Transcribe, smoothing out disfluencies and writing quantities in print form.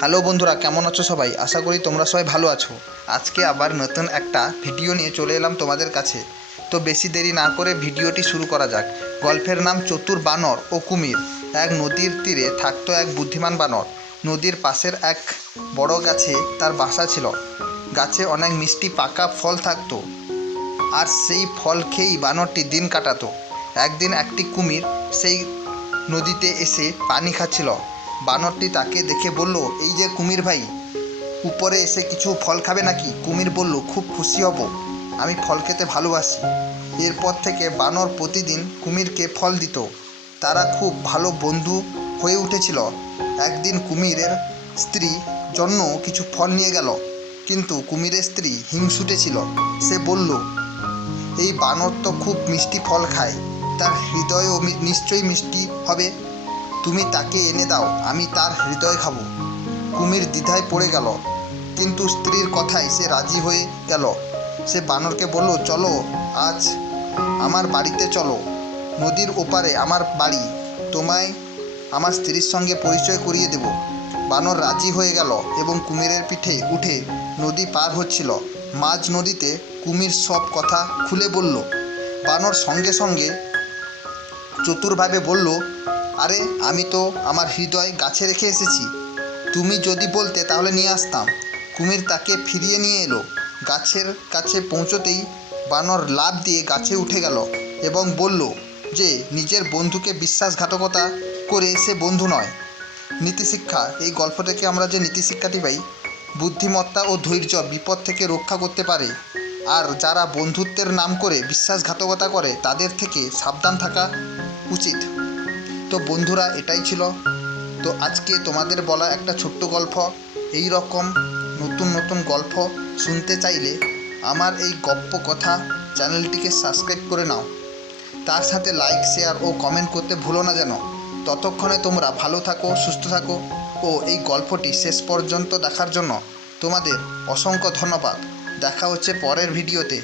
Hello বন্ধুরা, কেমন আছো সবাই? আশা করি তোমরা সবাই ভালো আছো। আজকে আবার নতুন একটা ভিডিও নিয়ে চলে এলাম তোমাদের কাছে। তো বেশি দেরি না করে ভিডিওটি শুরু করা যাক। গল্পের নাম চতুর বানর ও কুমির। এক নদীর তীরে থাকতো এক বুদ্ধিমান বানর। নদীর পাশের এক বড় গাছে তার বাসা ছিল। গাছে অনেক মিষ্টি পাকা ফল থাকতো, আর সেই ফল খেয়েই বানরটি দিন কাটাতো। একদিন একটি কুমির সেই নদীতে এসে পানি খাচ্ছিল। বানরটি তাকে দেখে বলল, এই যে কুমির ভাই, উপরে এসে কিছু ফল খাবে নাকি? কুমির বলল, খুব খুশি হব, আমি ফল খেতে ভালোবাসি। এরপর থেকে বানর প্রতিদিন কুমিরকে ফল দিত। তারা খুব ভালো বন্ধু হয়ে উঠেছিল। একদিন কুমিরের স্ত্রী জন্য কিছু ফল নিয়ে গেল, কিন্তু কুমিরের স্ত্রী হিংসুটে ছিল। সে বলল, এই বানর তো খুব মিষ্টি ফল খায়, তার হৃদয়ও নিশ্চয়ই মিষ্টি হবে। তুমি তাকে এনে দাও, আমি তার হৃদয় খাবো। কুমির দ্বিধায় পড়ে গেল, কিন্তু স্ত্রীর কথায় সে রাজি হয়ে গেল। সে বানরকে বলল, চলো, আজ আমার বাড়িতে চলো, নদীর ওপারে আমার বাড়ি, তোমায় আমার স্ত্রীর সঙ্গে পরিচয় করিয়ে দেব। বানর রাজি হয়ে গেল এবং কুমিরের পিঠে উঠে নদী পার হচ্ছিল। মাঝ নদীতে কুমির সব কথা খুলে বলল। বানর সঙ্গে সঙ্গে চতুরভাবে বলল, আরে আমি তো আমার হৃদয় গাছে রেখে এসেছি, তুমি যদি বলতে তাহলে নিয়ে আসতাম। কুমির তাকে ফিরিয়ে নিয়ে এলো। গাছের কাছে পৌঁছতেই বানর লাফ দিয়ে গাছে উঠে গেল এবং বলল যে নিজের বন্ধুকে বিশ্বাসঘাতকতা করে সে বন্ধু নয়। নীতিশিক্ষা, এই গল্প থেকে আমরা যে নীতিশিক্ষাটি পাই, বুদ্ধিমত্তা ও ধৈর্য বিপদ থেকে রক্ষা করতে পারে, আর যারা বন্ধুত্বের নাম করে বিশ্বাসঘাতকতা করে তাদের থেকে সাবধান থাকা উচিত। তো বন্ধুরা, এটাই ছিল তো আজকে তোমাদের বলা একটা ছোট্ট গল্প। এই রকম নতুন নতুন গল্প শুনতে চাইলে আমার এই গপ্প কথা চ্যানেলটিকে সাবস্ক্রাইব করে নাও। তার সাথে লাইক, শেয়ার ও কমেন্ট করতে ভুলো না যেন। ততক্ষণে তোমরা ভালো থাকো, সুস্থ থাকো, ও এই গল্পটি শেষ পর্যন্ত দেখার জন্য তোমাদের অসংখ্য ধন্যবাদ। দেখা হচ্ছে পরের ভিডিওতে।